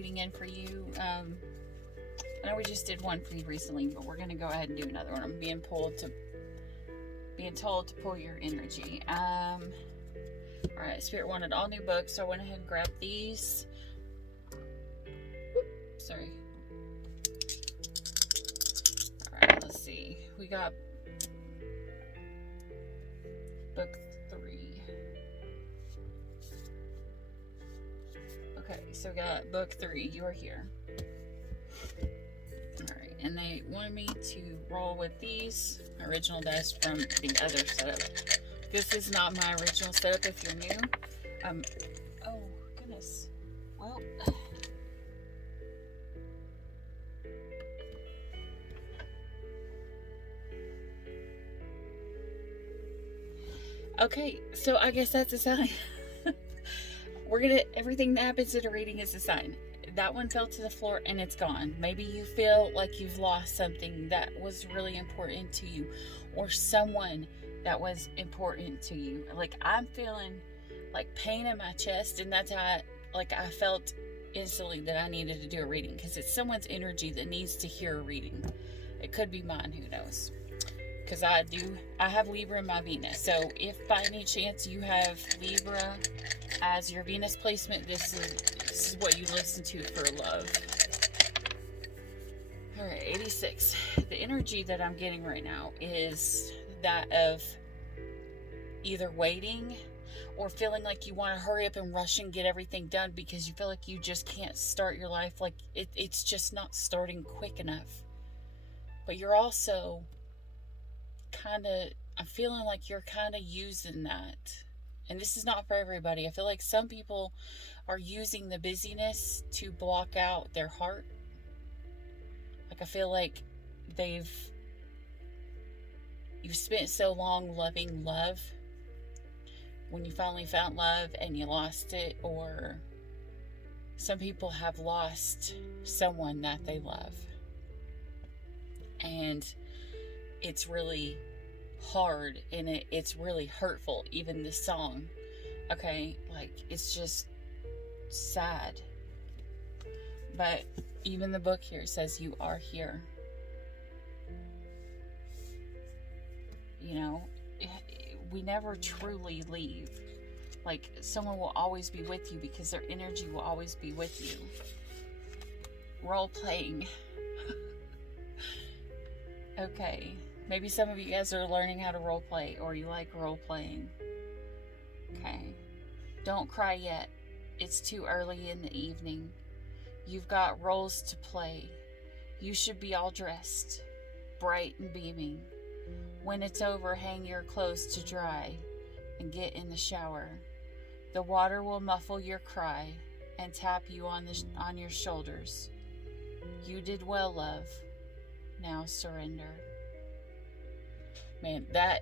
reading in for you. I know we just did one for you recently, but we're going to go ahead and do another one. I'm being told to pull your energy. Alright, Spirit wanted all new books, so I went ahead and grabbed these. Sorry. Alright, let's see. We got book 3. Okay, so we got book 3. You are here. Alright, and they wanted me to roll with these original dice from the other setup. This is not my original setup if you're new. Oh, goodness. Well, okay, so I guess that's a sign. Everything that happens in a reading is a sign. That one fell to the floor and it's gone. Maybe you feel like you've lost something that was really important to you, or someone that was important to you. Like, I'm feeling like pain in my chest, and that's how I felt instantly that I needed to do a reading, because it's someone's energy that needs to hear a reading. It could be mine, who knows? Because I have Libra in my Venus. So if by any chance you have Libra as your Venus placement, this is what you listen to for love. Alright, 86. The energy that I'm getting right now is that of either waiting or feeling like you want to hurry up and rush and get everything done because you feel like you just can't start your life. Like, it's just not starting quick enough. But you're also I'm feeling like you're kind of using that. And this is not for everybody. I feel like some people are using the busyness to block out their heart. Like, I feel like you've spent so long loving love. When you finally found love and you lost it, or some people have lost someone that they love. And it's really hard, and it's really hurtful. Even this song, okay, like, it's just sad. But even the book here says you are here. You know, we never truly leave. Like, someone will always be with you because their energy will always be with you. Role playing. Okay, maybe some of you guys are learning how to role play, or you like role playing. Okay, don't cry yet. It's too early in the evening. You've got roles to play. You should be all dressed, bright and beaming. When it's over, hang your clothes to dry and get in the shower. The water will muffle your cry and tap you on your shoulders. You did well, love. Now surrender. Man, that...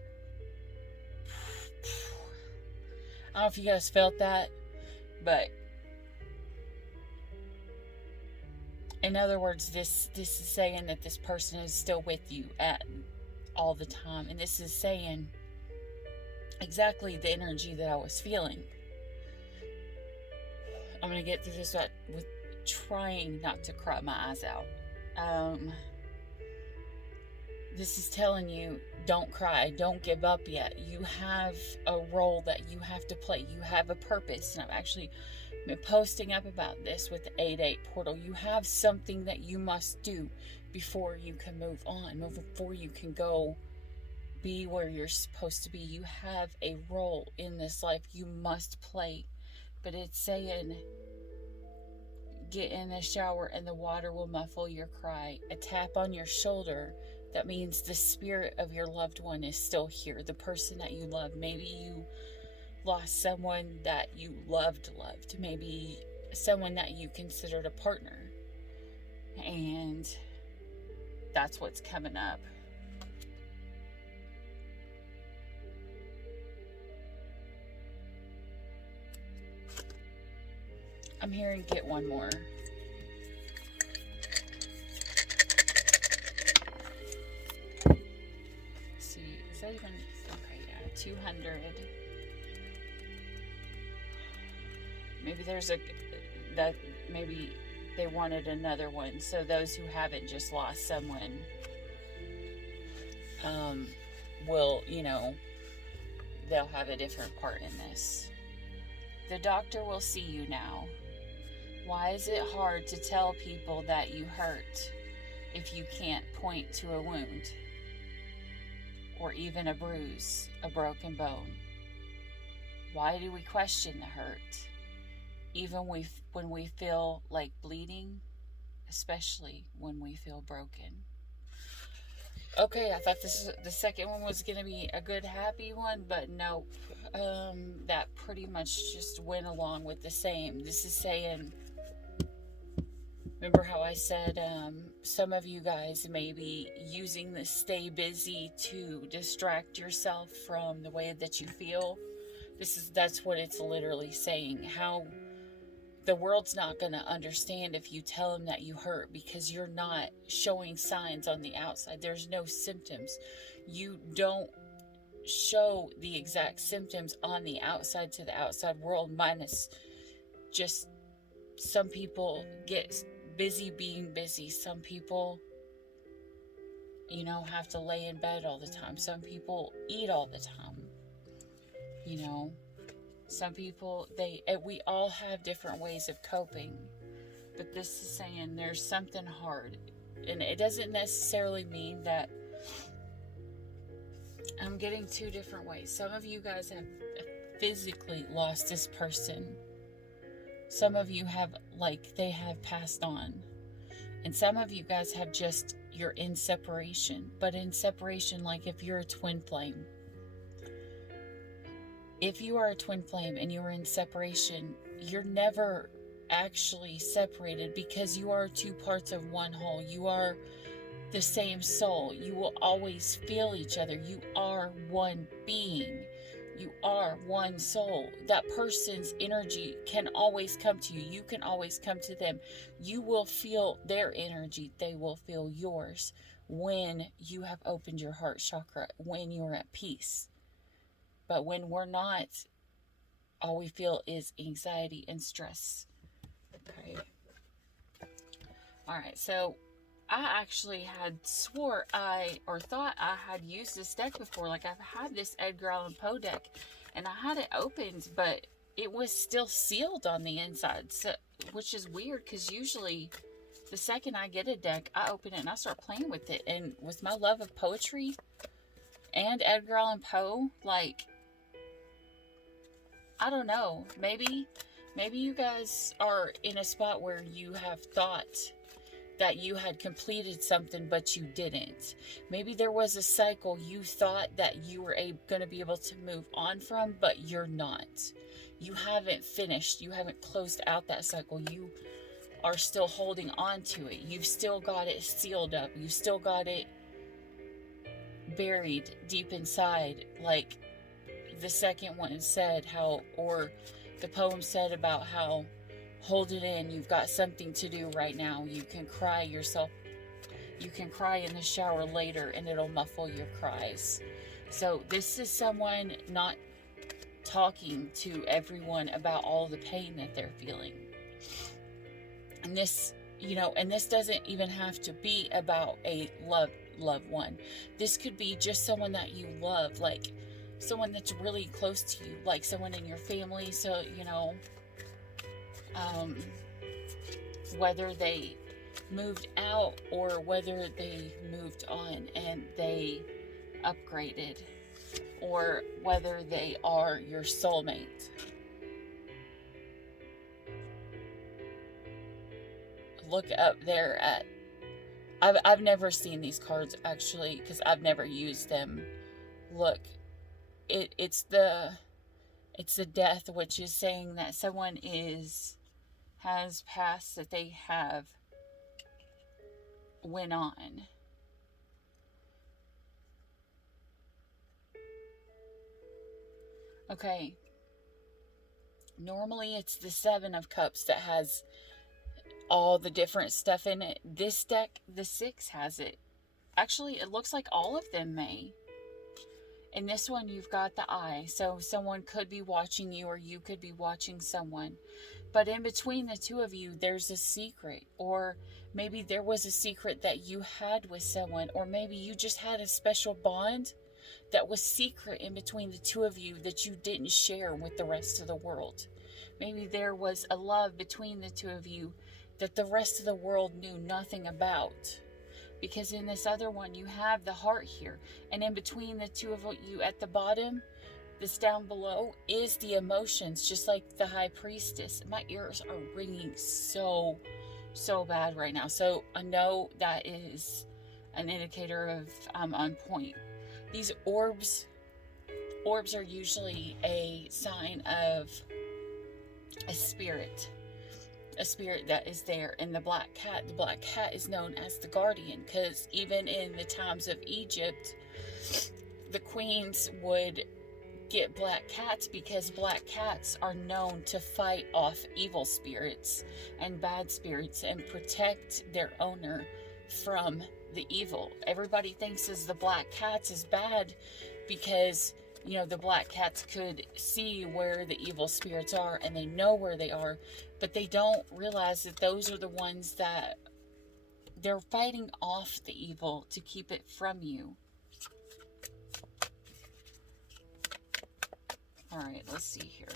I don't know if you guys felt that, but in other words, this is saying that this person is still with you at all the time. And this is saying exactly the energy that I was feeling. I'm going to get through this with trying not to cry my eyes out. This is telling you, don't cry, don't give up yet. You have a role that you have to play. You have a purpose. And I've actually been posting up about this with the 8-8 portal. You have something that you must do before you can move on, before you can go be where you're supposed to be. You have a role in this life you must play. But it's saying, get in the shower and the water will muffle your cry. A tap on your shoulder, that means the spirit of your loved one is still here. The person that you love. Maybe you lost someone that you loved. Maybe someone that you considered a partner. And that's what's coming up. I'm hearing get one more. Let's see, is that even, okay, yeah, 200. Maybe there's maybe they wanted another one. So those who haven't just lost someone will, they'll have a different part in this. The doctor will see you now. Why is it hard to tell people that you hurt if you can't point to a wound or even a bruise, a broken bone? Why do we question the hurt, even when we feel like bleeding, especially when we feel broken? Okay, I thought the second one was going to be a good, happy one, but nope. That pretty much just went along with the same. This is saying, remember how I said some of you guys may be using the stay busy to distract yourself from the way that you feel? That's what it's literally saying. How the world's not going to understand if you tell them that you hurt, because you're not showing signs on the outside. There's no symptoms. You don't show the exact symptoms on the outside to the outside world, minus just some people get busy being busy. Some people, have to lay in bed all the time. Some people eat all the time. Some people, we all have different ways of coping. But this is saying there's something hard. And it doesn't necessarily mean that I'm getting two different ways. Some of you guys have physically lost this person. Some of you have, they have passed on. And some of you guys have just, you're in separation. But in separation, like if you're a twin flame. If you are a twin flame and you are in separation, you're never actually separated, because you are two parts of one whole. You are the same soul. You will always feel each other. You are one being. You are one soul. That person's energy can always come to you. You can always come to them. You will feel their energy. They will feel yours when you have opened your heart chakra, when you're at peace. But when we're not, all we feel is anxiety and stress. Okay. All right. So I actually had thought I had used this deck before. Like, I've had this Edgar Allan Poe deck, and I had it opened, but it was still sealed on the inside. So, which is weird, because usually the second I get a deck, I open it and I start playing with it. And with my love of poetry and Edgar Allan Poe, I don't know, maybe you guys are in a spot where you have thought that you had completed something, but you didn't. Maybe there was a cycle you thought that you were going to be able to move on from, but you're not. You haven't finished. You haven't closed out that cycle. You are still holding on to it. You've still got it sealed up. You've still got it buried deep inside, like the second one said, or the poem said about how, hold it in, you've got something to do right now. You can cry yourself. You can cry in the shower later and it'll muffle your cries. So this is someone not talking to everyone about all the pain that they're feeling. And this, and this doesn't even have to be about a loved one. This could be just someone that you love, like someone that's really close to you, like someone in your family. So, whether they moved out or whether they moved on and they upgraded, or whether they are your soulmate. Look up there at, I've never seen these cards actually, because I've never used them. Look, it's the death, which is saying that someone has passed, that they have went on. Okay. Normally it's the Seven of Cups that has all the different stuff in it. This deck, the Six, has it. Actually, it looks like all of them may. In this one, you've got the Eye. So someone could be watching you, or you could be watching someone. But in between the two of you, there's a secret, or maybe there was a secret that you had with someone, or maybe you just had a special bond that was secret in between the two of you that you didn't share with the rest of the world. Maybe there was a love between the two of you that the rest of the world knew nothing about. Because in this other one, you have the heart here. And in between the two of you at the bottom, this down below, is the emotions, just like the high priestess. My ears are ringing so bad right now. So I know that is an indicator of I'm on point. These orbs are usually a sign of a spirit that is there. And the black cat is known as the guardian, because even in the times of Egypt, the queens would get black cats because black cats are known to fight off evil spirits and bad spirits and protect their owner from the evil. Everybody thinks the black cats is bad because, you know, the black cats could see where the evil spirits are and they know where they are, but they don't realize that those are the ones that they're fighting off the evil to keep it from you. All right, let's see here.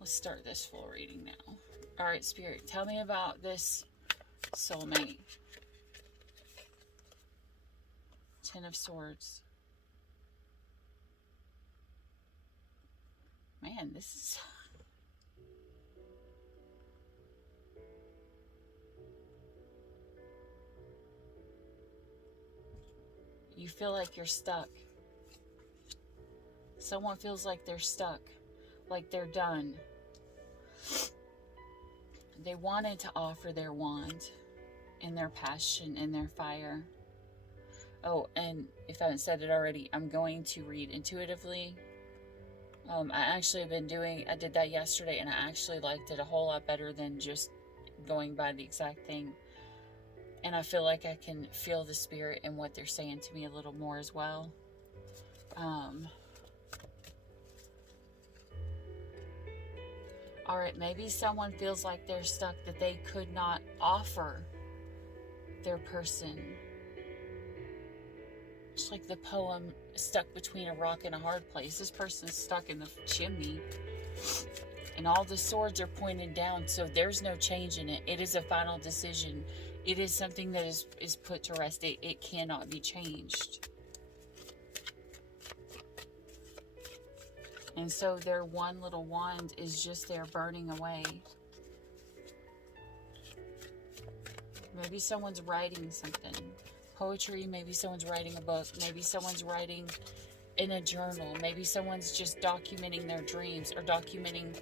Let's start this full reading now. All right, Spirit, tell me about this soulmate. Ten of Swords. Man, this is... You feel like you're stuck. Someone feels like they're stuck, like they're done. They wanted to offer their wand and their passion and their fire. Oh, and if I haven't said it already, I'm going to read intuitively. I actually have been I did that yesterday, and I actually liked it a whole lot better than just going by the exact thing. And I feel like I can feel the spirit and what they're saying to me a little more as well. All right, maybe someone feels like they're stuck, that they could not offer their person. It's like the poem, stuck between a rock and a hard place. This person's stuck in the chimney, and all the swords are pointed down, so there's no change in it. It is a final decision. It is something that is put to rest. It cannot be changed. And so their one little wand is just there burning away. Maybe someone's writing something. Poetry, maybe someone's writing a book. Maybe someone's writing in a journal. Maybe someone's just documenting their dreams, or documenting,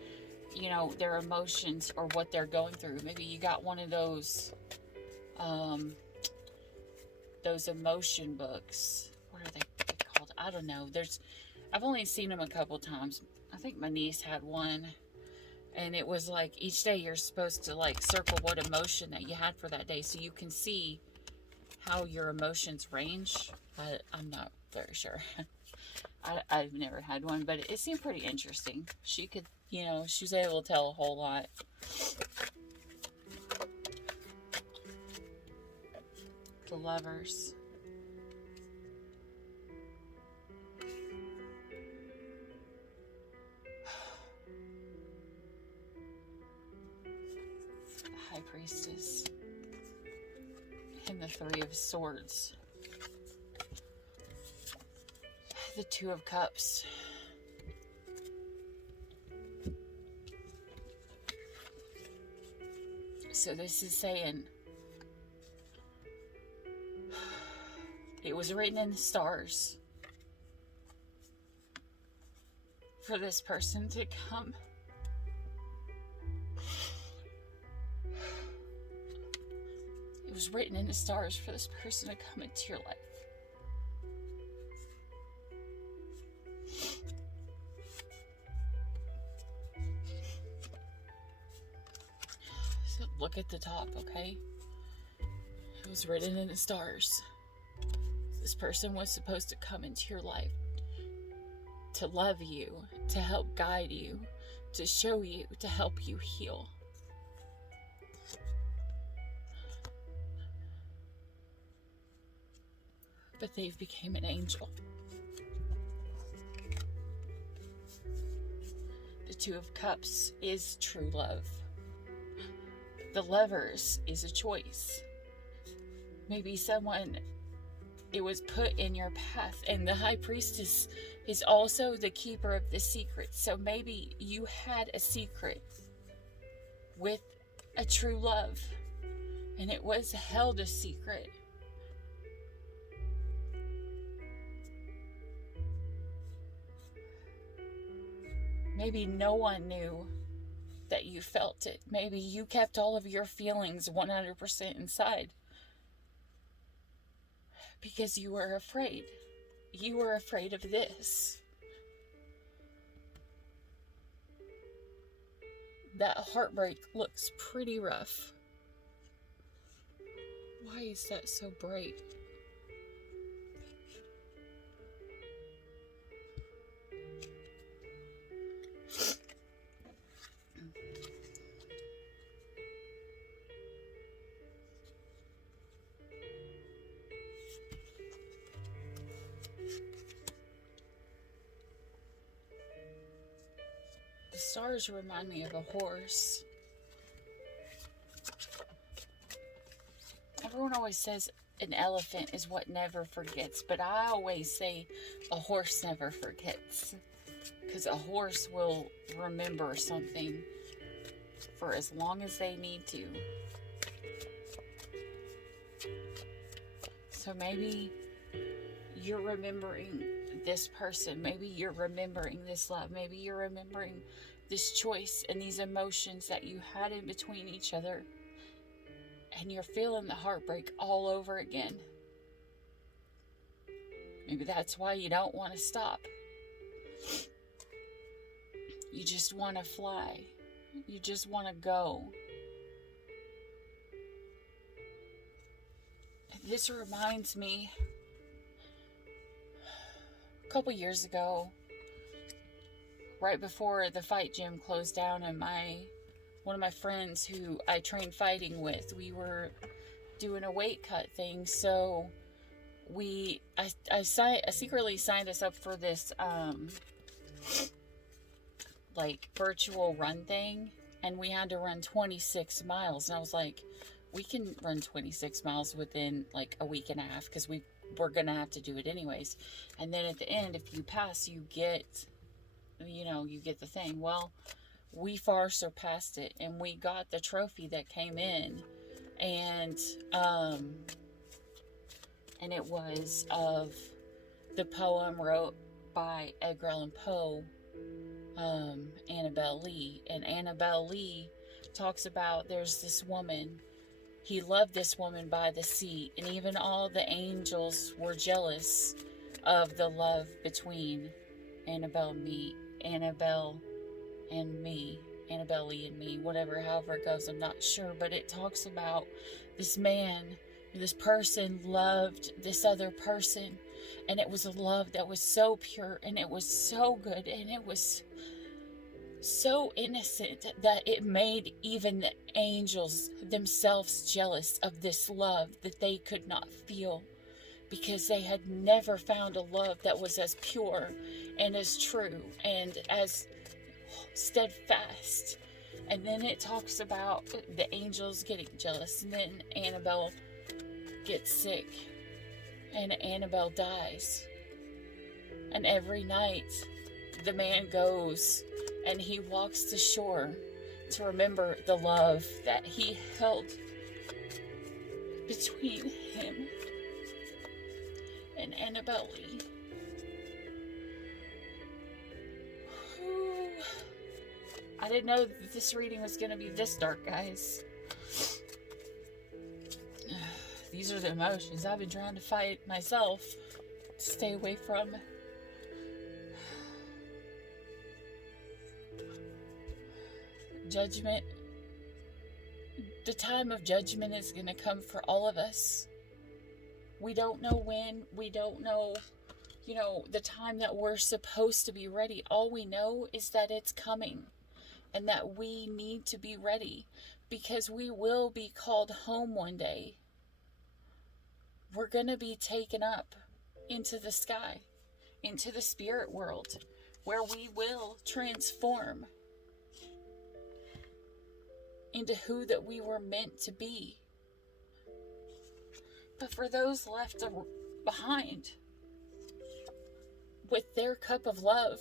you know, their emotions or what they're going through. Maybe you got one of those emotion books. What are they called? I don't know. I've only seen them a couple times. I think my niece had one, and it was like each day you're supposed to like circle what emotion that you had for that day, so you can see how your emotions range. But I'm not very sure. I've never had one, but it seemed pretty interesting. She could, you know, she was able to tell a whole lot. The Lovers. High Priestess, and the Three of Swords, the Two of Cups, so this is saying it was written in the stars for this person to come. It was written in the stars for this person to come into your life. So look at the top, okay? It was written in the stars. This person was supposed to come into your life to love you, to help guide you, to show you, to help you heal. But they've become an angel. The Two of Cups is true love. The Lovers is a choice. Maybe someone, it was put in your path, and the High Priestess is also the keeper of the secret. So maybe you had a secret with a true love, and it was held a secret. Maybe no one knew that you felt it. Maybe you kept all of your feelings 100% inside because you were afraid. You were afraid of this. That heartbreak looks pretty rough. Why is that so bright? The stars remind me of a horse. Everyone always says an elephant is what never forgets, but I always say a horse never forgets. Because a horse will remember something for as long as they need to. So maybe you're remembering this person. Maybe you're remembering this love. Maybe you're remembering this choice and these emotions that you had in between each other. And you're feeling the heartbreak all over again. Maybe that's why you don't want to stop. You just want to fly. You just want to go. This reminds me, a couple years ago, right before the fight gym closed down, and one of my friends who I trained fighting with, we were doing a weight cut thing. So I secretly signed us up for this like virtual run thing, and we had to run 26 miles. And I was like, we can run 26 miles within like a week and a half, because we're gonna have to do it anyways. And then at the end, if you pass, you get the thing. Well, we far surpassed it, and we got the trophy that came in, and it was of the poem wrote by Edgar Allan Poe, Annabel Lee. And Annabel Lee talks about, there's this woman, he loved this woman by the sea, and even all the angels were jealous of the love between Annabel and me, Annabel Lee and me, however it goes, I'm not sure. But it talks about this man, this person loved this other person, and it was a love that was so pure, and it was so good, and it was so innocent that it made even the angels themselves jealous of this love that they could not feel, because they had never found a love that was as pure and as true and as steadfast. And then it talks about the angels getting jealous, and then Annabelle gets sick, and Annabelle dies. And every night the man goes and he walks to shore to remember the love that he held between him and Annabelle Lee. I didn't know that this reading was going to be this dark, guys. These are the emotions I've been trying to fight myself to stay away from. Judgment. The time of judgment is going to come for all of us. We don't know when. We don't know, the time that we're supposed to be ready. All we know is that it's coming. and that we need to be ready, because we will be called home one day. We're going to be taken up into the sky, into the spirit world, where we will transform into who that we were meant to be. But for those left behind with their cup of love,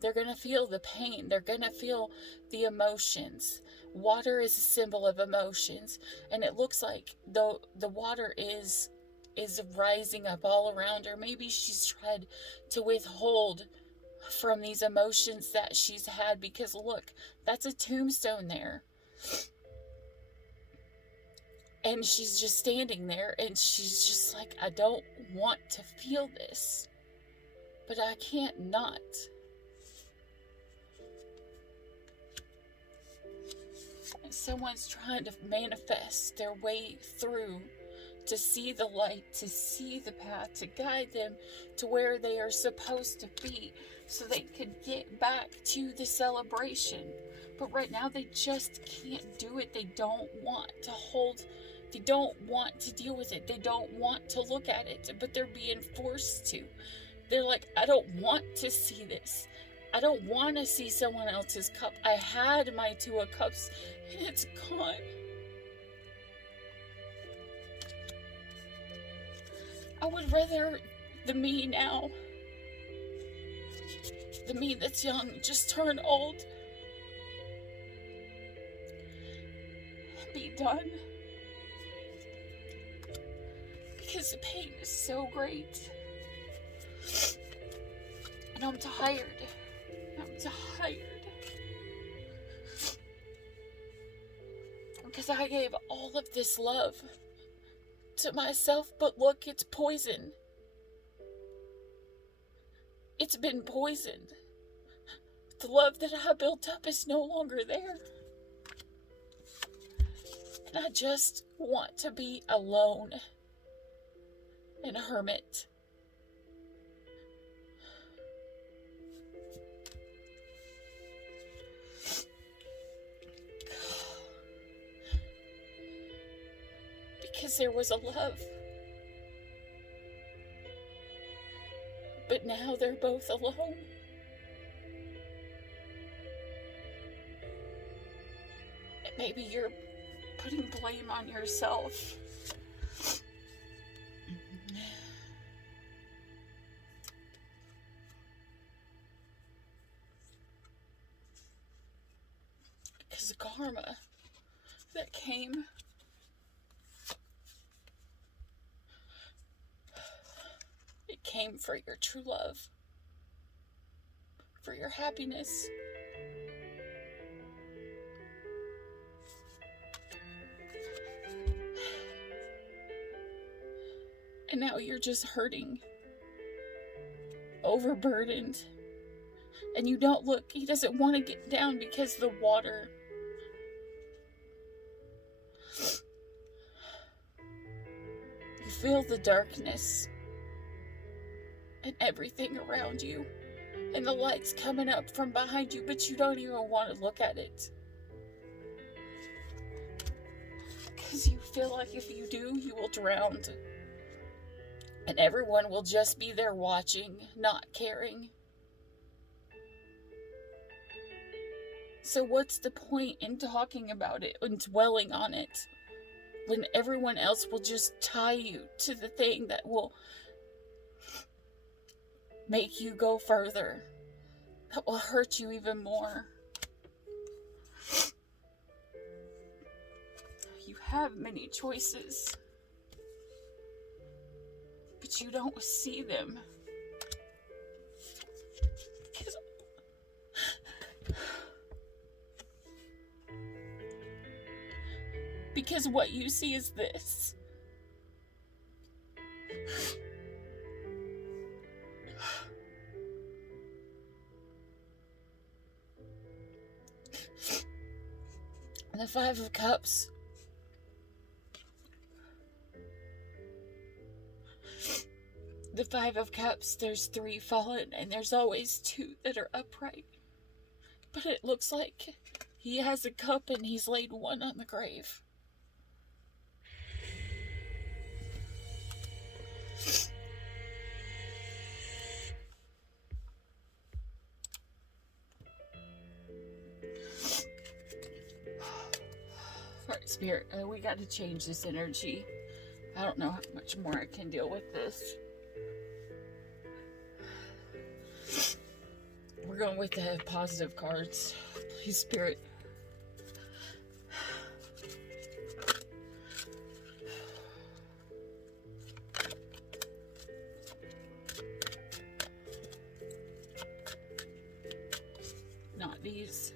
they're going to feel the pain. They're going to feel the emotions. Water is a symbol of emotions, and it looks like the water is rising up all around her. Maybe she's tried to withhold from these emotions that she's had, because look, that's a tombstone there. And she's just standing there, and she's just like, I don't want to feel this, but I can't not. And someone's trying to manifest their way through, to see the light, to see the path, to guide them to where they are supposed to be, so they can get back to the celebration. But right now they just can't do it. They don't want to they don't want to deal with it. They don't want to look at it, but they're being forced to. They're like, I don't want to see this. I don't want to see someone else's cup. I had my 2 of Cups, and it's gone. I would rather the me now, the me that's young, just turn old and be done. Because the pain is so great. And I'm tired. Because I gave all of this love to myself, but look, it's poison. It's been poisoned. The love that I built up is no longer there. And I just want to be alone and a hermit. Because there was a love. But now they're both alone. And maybe you're putting blame on yourself. Because the karma that came, it came for your true love, for your happiness. And now you're just hurting, overburdened. And you don't look, he doesn't want to get down because the water. You feel the darkness and everything around you. And the light's coming up from behind you, but you don't even want to look at it. Because you feel like if you do, you will drown. And everyone will just be there watching, not caring. So what's the point in talking about it and dwelling on it when everyone else will just tie you to the thing that will make you go further, that will hurt you even more? You have many choices, but you don't see them. Because what you see is this. The 5 of Cups. The 5 of Cups, there's 3 fallen, and there's always 2 that are upright. But it looks like he has a cup and he's laid one on the grave. Alright, Spirit, we got to change this energy. I don't know how much more I can deal with this. We're going with the positive cards. Please, Spirit. Not these.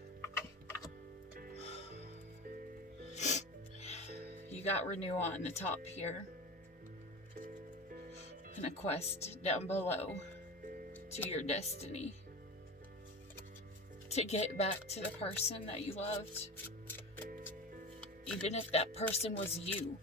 You got renew on the top here. And a quest down below to your destiny. To get back to the person that you loved. Even if that person was you.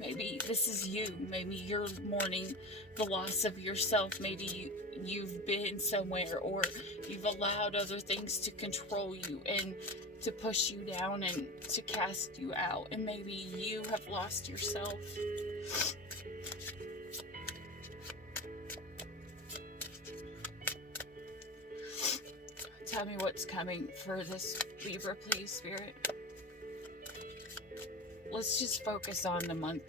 Maybe this is you. Maybe you're mourning the loss of yourself. Maybe you've been somewhere, or you've allowed other things to control you and to push you down and to cast you out. And maybe you have lost yourself. Tell me what's coming for this Libra, please, Spirit. Let's just focus on the month,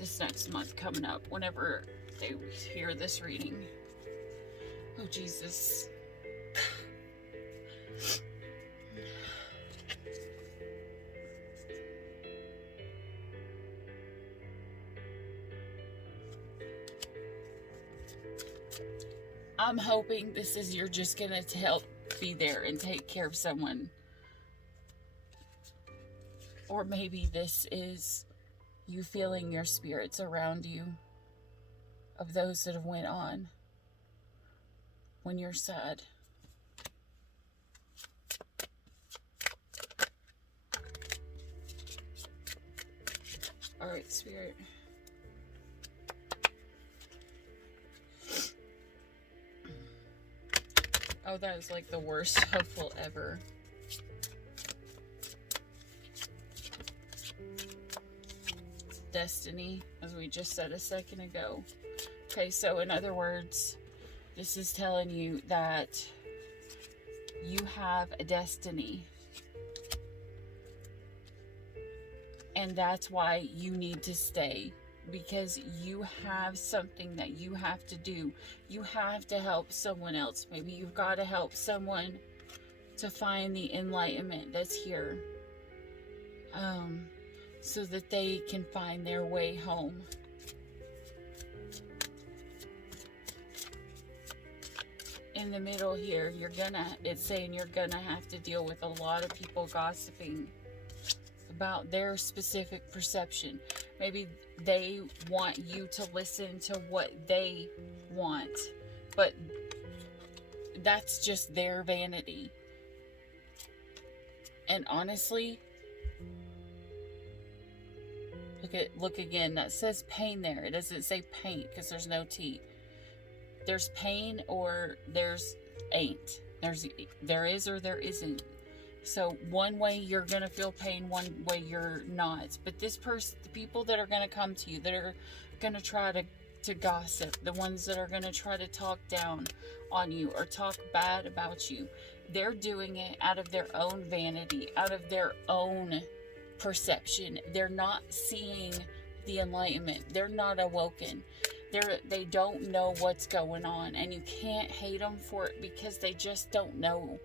this next month coming up, whenever they hear this reading. Oh, Jesus. I'm hoping this is you're just going to help be there and take care of someone. Or maybe this is you feeling your spirits around you of those that have went on when you're sad. All right, Spirit. Oh, that was like the worst shuffle ever. Destiny, as we just said a second ago. Okay, so in other words, this is telling you that you have a destiny. And that's why you need to stay. Because you have something that you have to do. You have to help someone else. Maybe you've got to help someone to find the enlightenment that's here. So that they can find their way home. In the middle here, it's saying you're gonna have to deal with a lot of people gossiping about their specific perception. Maybe they want you to listen to what they want, but that's just their vanity. And honestly, look again, that says pain there. It doesn't say paint because there's no T. There's pain or there's ain't. There is or there isn't. So one way you're going to feel pain, one way you're not. But the people that are going to come to you, that are going to try to gossip, the ones that are going to try to talk down on you or talk bad about you, they're doing it out of their own vanity, out of their own perception. They're not seeing the enlightenment. They're not awoken. They don't know what's going on, and you can't hate them for it because they just don't know.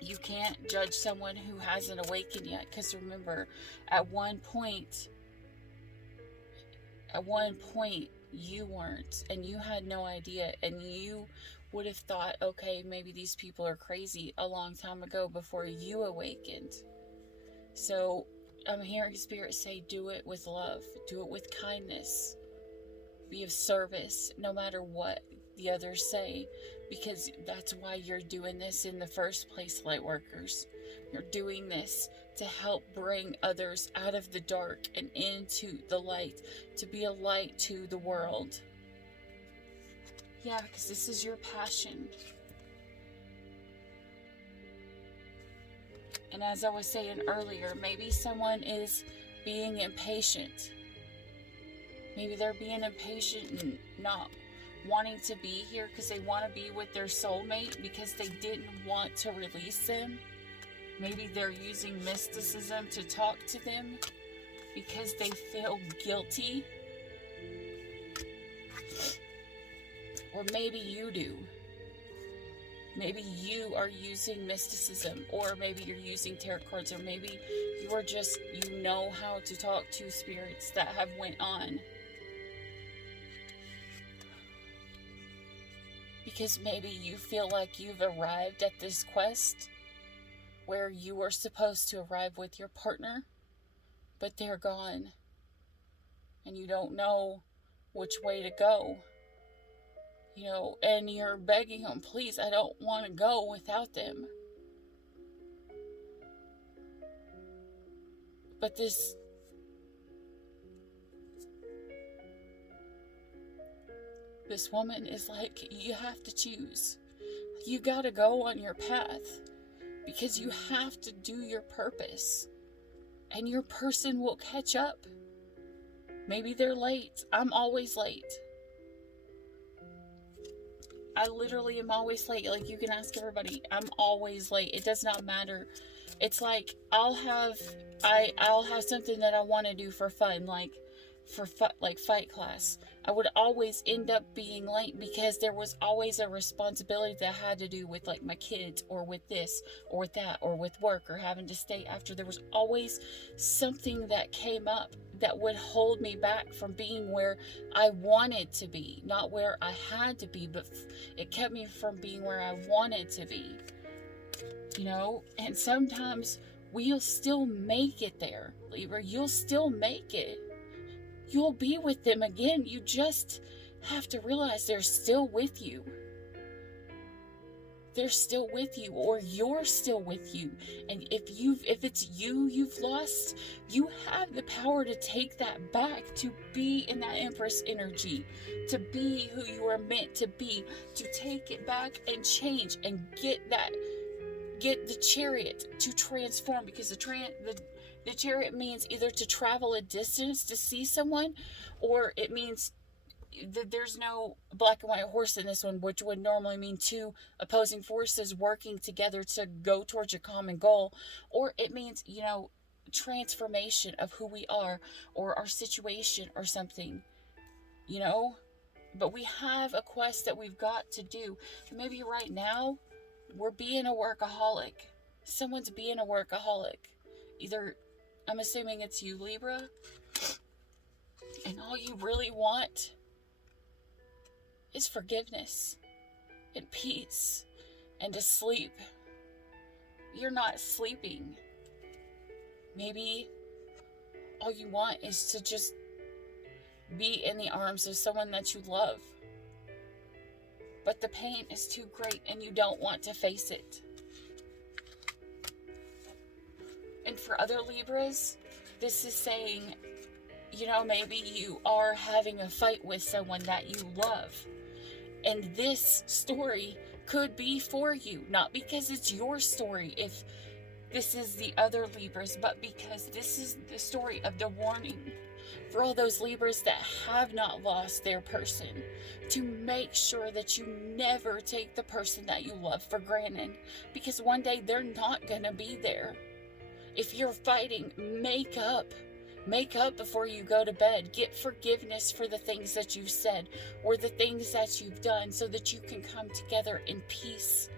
You can't judge someone who hasn't awakened yet, because remember, at one point you weren't, and you had no idea, and you would have thought, okay, maybe these people are crazy a long time ago before you awakened. So I'm hearing Spirit say, do it with love, do it with kindness, be of service, no matter what the others say, because that's why you're doing this in the first place, light workers. You're doing this to help bring others out of the dark and into the light, to be a light to the world. Yeah, because this is your passion. And as I was saying earlier, maybe someone is being impatient. Maybe they're being impatient and not wanting to be here because they want to be with their soulmate because they didn't want to release them. Maybe they're using mysticism to talk to them because they feel guilty. Or maybe you do. Maybe you are using mysticism, or maybe you're using tarot cards, or maybe you are just, you know how to talk to spirits that have went on. Because maybe you feel like you've arrived at this quest where you were supposed to arrive with your partner, but they're gone. And you don't know which way to go. You know, and you're begging them, please, I don't want to go without them. But this woman is like, you have to choose. You gotta go on your path because you have to do your purpose. And your person will catch up. Maybe they're late. I'm always late. I literally am always late. Like, you can ask everybody. I'm always late. It does not matter. It's like I'll have something that I want to do for fun, like like fight class. I would always end up being late because there was always a responsibility that had to do with like my kids, or with this, or with that, or with work, or having to stay after. There was always something that came up that would hold me back from being where I wanted to be. Not where I had to be, but it kept me from being where I wanted to be. You know? And sometimes we'll still make it there, Libra. You'll still make it. You'll be with them again. You just have to realize they're still with you. They're still with you, or you're still with you. And if it's you've lost, you have the power to take that back, to be in that Empress energy, to be who you are meant to be, to take it back and change and get the chariot to transform, because the chariot means either to travel a distance to see someone, or it means that there's no black and white horse in this one, which would normally mean two opposing forces working together to go towards a common goal. Or it means, you know, transformation of who we are, or our situation, or something, you know. But we have a quest that we've got to do. And maybe right now we're being a workaholic. Someone's being a workaholic. Either, I'm assuming it's you, Libra, and all you really want is forgiveness and peace and to sleep. You're not sleeping. Maybe all you want is to just be in the arms of someone that you love. But the pain is too great and you don't want to face it. And for other Libras, this is saying, you know, maybe you are having a fight with someone that you love. And this story could be for you. Not because it's your story if this is the other Libras, but because this is the story of the warning for all those Libras that have not lost their person, to make sure that you never take the person that you love for granted, because one day they're not going to be there. If you're fighting, make up. Make up before you go to bed. Get forgiveness for the things that you've said or the things that you've done, so that you can come together in peace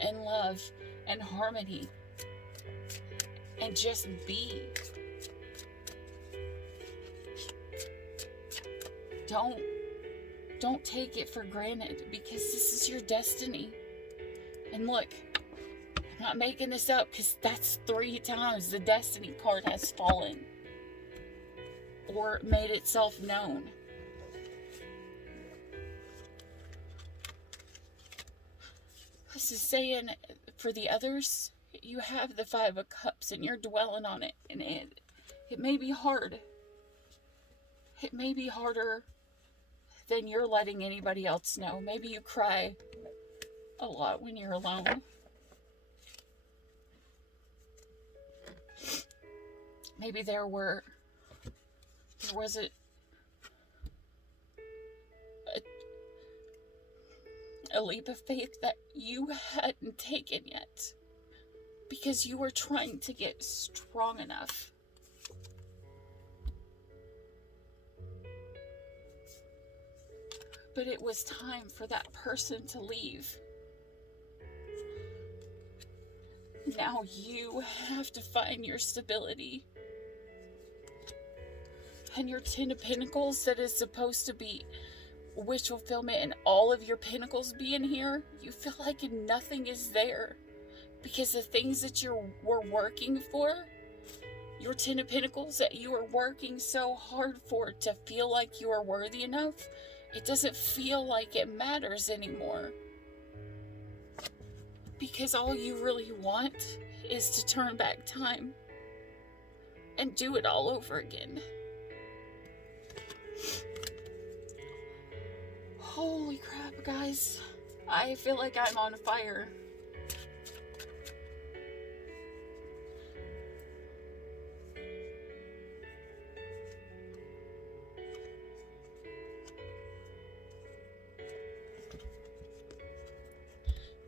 and love and harmony and just be. Don't take it for granted, because this is your destiny. And look, I'm not making this up, because that's 3 times the destiny card has fallen or made itself known. This is saying, for the others, you have the 5 of Cups and you're dwelling on it, and it may be hard. It may be harder than you're letting anybody else know. Maybe you cry a lot when you're alone. Maybe there was a leap of faith that you hadn't taken yet because you were trying to get strong enough. But it was time for that person to leave. Now you have to find your stability. And your 10 of Pentacles that is supposed to be wish fulfillment and all of your pentacles being here, you feel like nothing is there. Because the things that you were working for, your 10 of Pentacles that you were working so hard for to feel like you are worthy enough, it doesn't feel like it matters anymore. Because all you really want is to turn back time and do it all over again. Holy crap, guys. I feel like I'm on fire.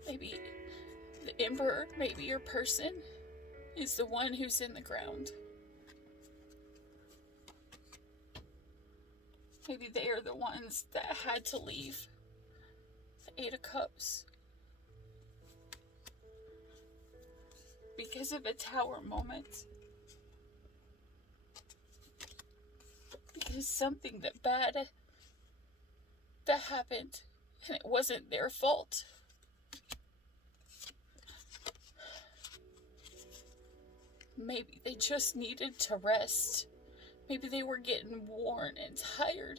Maybe the Emperor, maybe your person, is the one who's in the ground. Maybe they are the ones that had to leave. The 8 of Cups. Because of a Tower moment. Because something bad that happened and it wasn't their fault. Maybe they just needed to rest. Maybe they were getting worn and tired.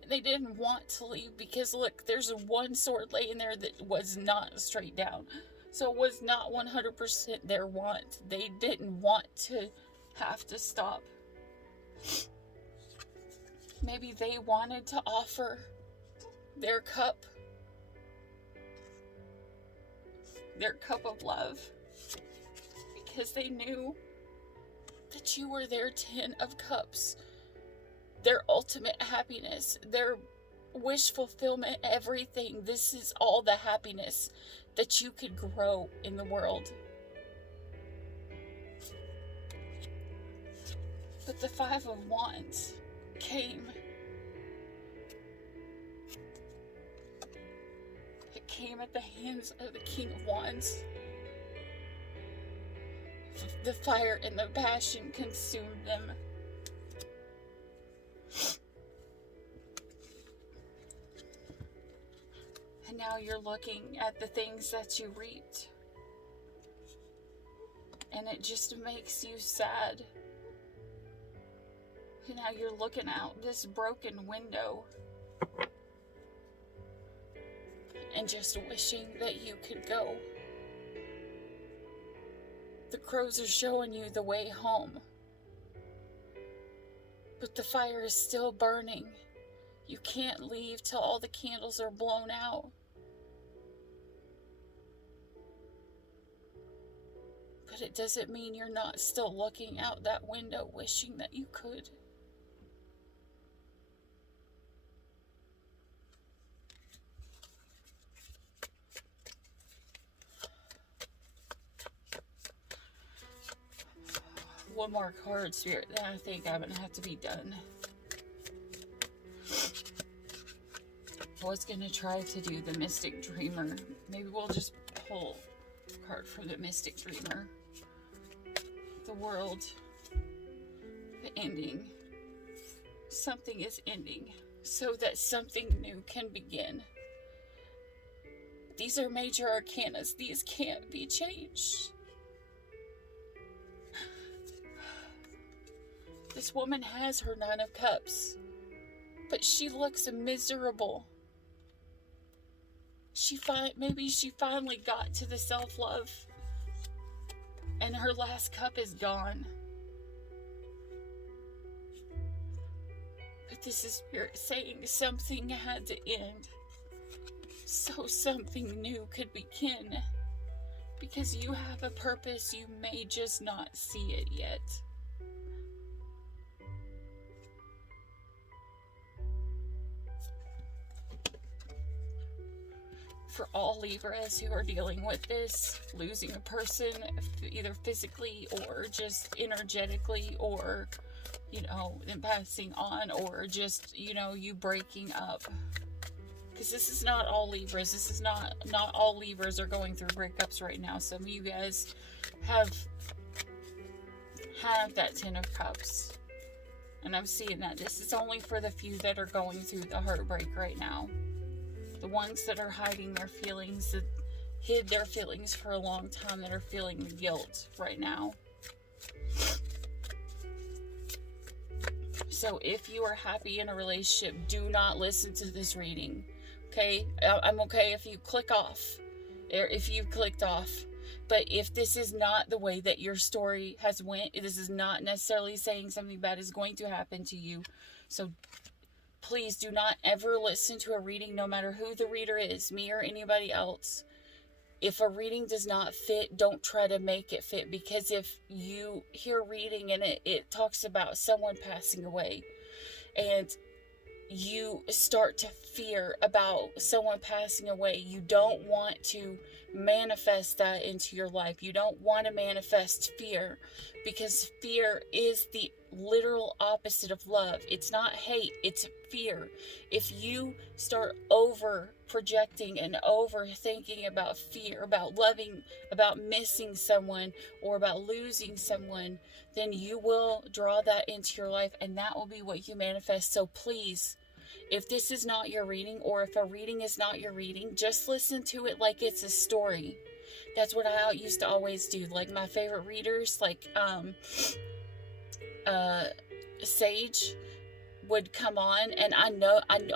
And they didn't want to leave because look, there's one sword laying there that was not straight down. So it was not 100% their want. They didn't want to have to stop. Maybe they wanted to offer their cup of love. Because they knew that you were their 10 of Cups, their ultimate happiness, their wish fulfillment, everything. This is all the happiness that you could grow in the world. But the 5 of Wands came. It came at the hands of the King of Wands. The fire and the passion consumed them. And now you're looking at the things that you reaped. And it just makes you sad. And now you're looking out this broken window. And just wishing that you could go. The crows are showing you the way home. But the fire is still burning. You can't leave till all the candles are blown out. But it doesn't mean you're not still looking out that window wishing that you could. One more card, Spirit, then I think I'm gonna have to be done. I was gonna try to do the Mystic Dreamer. Maybe we'll just pull a card for the Mystic Dreamer. The world. The ending. Something is ending so that something new can begin. These are major arcanas. These can't be changed. This woman has her 9 of Cups, but she looks miserable. Maybe she finally got to the self-love, and her last cup is gone. But this is Spirit saying something had to end, so something new could begin. Because you have a purpose, you may just not see it yet. For all Libras who are dealing with this, losing a person, either physically or just energetically, or, you know, them passing on, or just, you know, you breaking up. Because this is not all Libras. This is not all Libras are going through breakups right now. Some of you guys have that Ten of Cups. And I'm seeing that this is only for the few that are going through the heartbreak right now. The ones that are hiding their feelings, that hid their feelings for a long time, that are feeling the guilt right now. So if you are happy in a relationship, do not listen to this reading. Okay? I'm okay if you click off. Or if you've clicked off. But if this is not the way that your story has went, this is not necessarily saying something bad is going to happen to you. So please do not ever listen to a reading, no matter who the reader is, me or anybody else. If a reading does not fit, don't try to make it fit. Because if you hear reading and it talks about someone passing away, and you start to fear about someone passing away, you don't want to manifest that into your life. You don't want to manifest fear, because fear is the literal opposite of love. It's not hate, it's fear. If you start over projecting and overthinking about fear, about loving, about missing someone, or about losing someone, then you will draw that into your life, and that will be what you manifest. So please, if this is not your reading, or if a reading is not your reading, just listen to it like it's a story. That's what I used to always do. Like my favorite readers, like Sage would come on, and I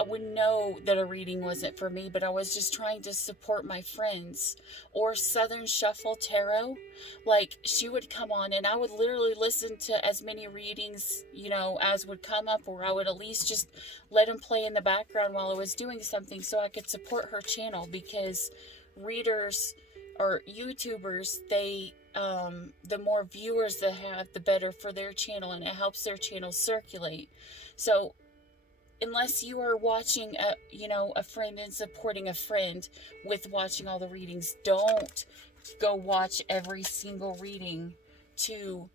would know that a reading wasn't for me, but I was just trying to support my friends. Or Southern Shuffle Tarot, like she would come on, and I would literally listen to as many readings, you know, as would come up, or I would at least just let them play in the background while I was doing something, so I could support her channel. Because readers or YouTubers, they the more viewers they have, the better for their channel, and it helps their channel circulate. So unless you are watching a friend and supporting a friend with watching all the readings, don't go watch every single reading to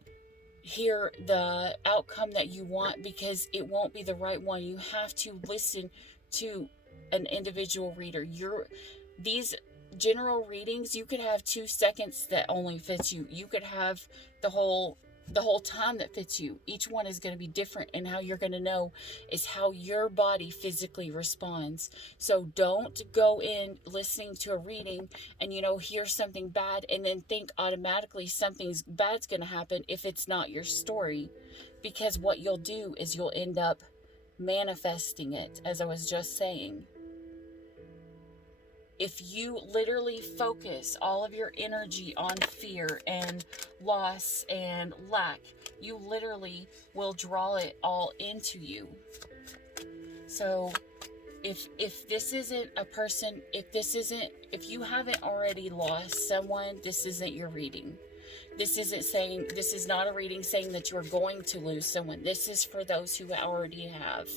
hear the outcome that you want, because it won't be the right one. You have to listen to an individual reader. These general readings, you could have 2 seconds that only fits you. You could have the whole time that fits you. Each one is going to be different, and how you're going to know is how your body physically responds. So don't go in listening to a reading and hear something bad and then think automatically something bad's going to happen if it's not your story. Because what you'll do is you'll end up manifesting it, as I was just saying. If you literally focus all of your energy on fear and loss and lack, you literally will draw it all into you. So if this isn't a person, if you haven't already lost someone, this isn't your reading. This is not a reading saying that you're going to lose someone. This is for those who already have.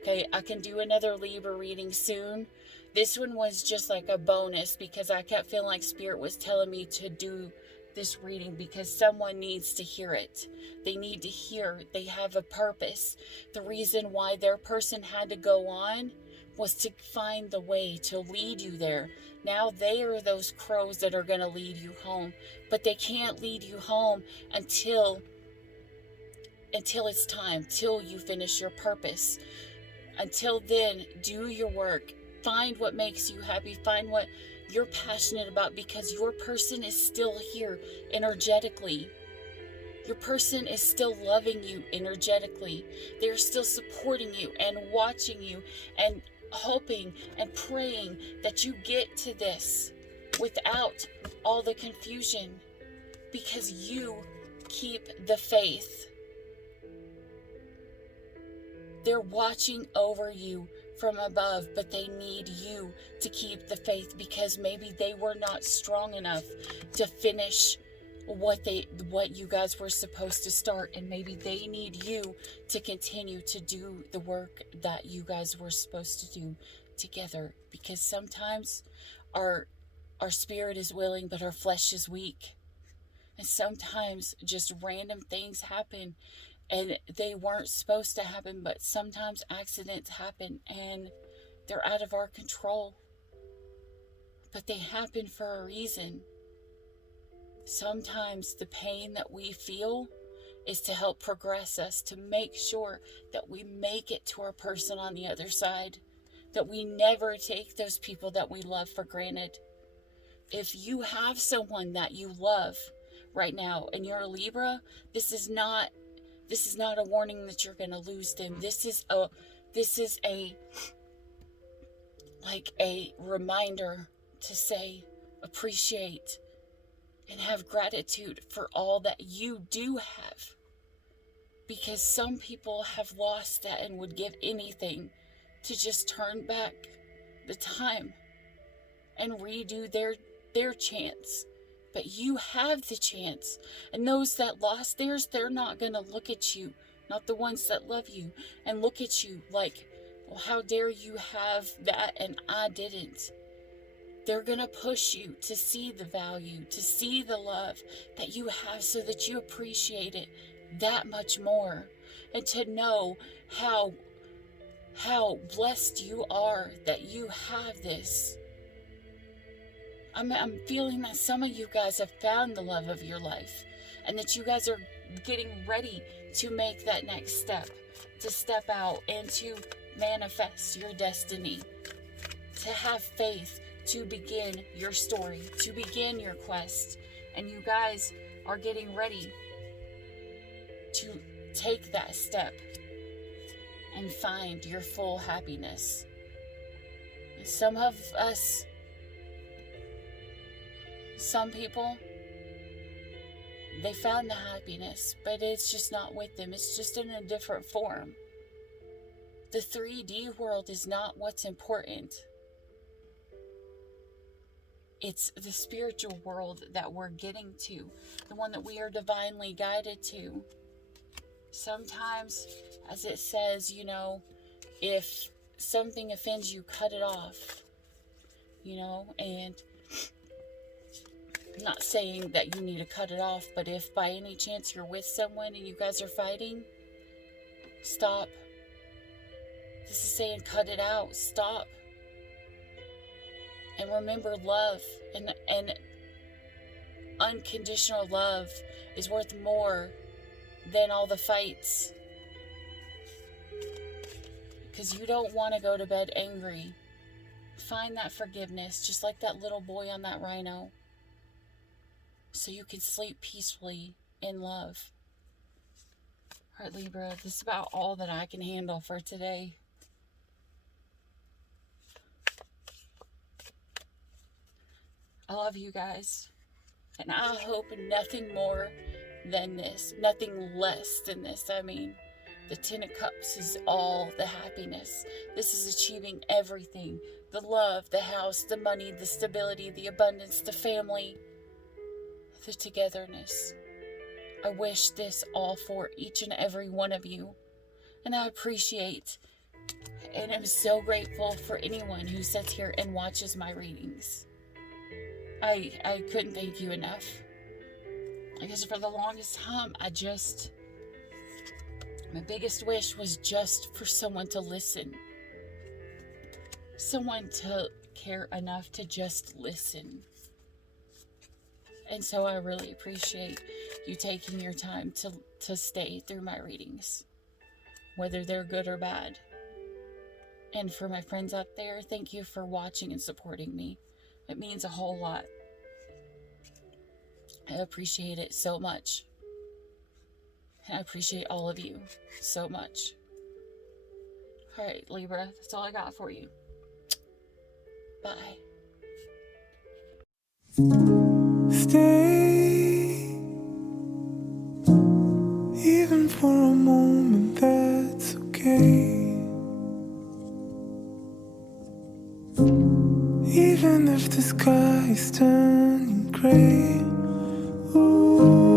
Okay, I can do another Libra reading soon. This one was just like a bonus because I kept feeling like Spirit was telling me to do this reading because someone needs to hear it. They need to hear they have a purpose. The reason why their person had to go on was to find the way to lead you there. Now they are those crows that are going to lead you home, but they can't lead you home until it's time, till you finish your purpose. Until then, do your work. Find what makes you happy. Find what you're passionate about, because your person is still here energetically. Your person is still loving you energetically. They're still supporting you and watching you and hoping and praying that you get to this without all the confusion, because you keep the faith. They're watching over you from above, but they need you to keep the faith, because maybe they were not strong enough to finish what you guys were supposed to start, and maybe they need you to continue to do the work that you guys were supposed to do together, because sometimes our spirit is willing but our flesh is weak, and sometimes just random things happen and they weren't supposed to happen, but sometimes accidents happen and they're out of our control, but they happen for a reason. Sometimes the pain that we feel is to help progress us, to make sure that we make it to our person on the other side, that we never take those people that we love for granted. If you have someone that you love right now and you're a Libra, this is not a warning that you're going to lose them. This is a like a reminder to say, appreciate and have gratitude for all that you do have. Because some people have lost that and would give anything to just turn back the time and redo their chance. But you have the chance. And those that lost theirs, they're not going to look at you, not the ones that love you, and look at you like, well, how dare you have that and I didn't. They're going to push you to see the value, to see the love that you have, so that you appreciate it that much more, and to know how blessed you are that you have this. I'm feeling that some of you guys have found the love of your life, and that you guys are getting ready to make that next step, to step out and to manifest your destiny, to have faith, to begin your story, to begin your quest. And you guys are getting ready to take that step and find your full happiness. And some of us, some people, they found the happiness, but it's just not with them. It's just in a different form. The 3D world is not what's important. It's the spiritual world that we're getting to, the one that we are divinely guided to. Sometimes, as it says, if something offends you, cut it off, and I'm not saying that you need to cut it off, but if by any chance you're with someone and you guys are fighting, stop. This is saying cut it out, stop. And remember, love and unconditional love is worth more than all the fights. Because you don't want to go to bed angry. Find that forgiveness, just like that little boy on that rhino, so you can sleep peacefully in love. All right, Libra, this is about all that I can handle for today. I love you guys, and I hope nothing more than this, nothing less than this. I mean, the 10 of Cups is all the happiness. This is achieving everything. The love, the house, the money, the stability, the abundance, the family, the togetherness. I wish this all for each and every one of you, and I appreciate and I'm so grateful for anyone who sits here and watches my readings. I couldn't thank you enough. Because for the longest time, my biggest wish was just for someone to listen. Someone to care enough to just listen. And so I really appreciate you taking your time to stay through my readings, whether they're good or bad. And for my friends out there, thank you for watching and supporting me. It means a whole lot. I appreciate it so much. And I appreciate all of you so much. Alright, Libra, that's all I got for you. Bye. Stay, even for a moment, that's okay. Even if the sky is turning gray, Ooh.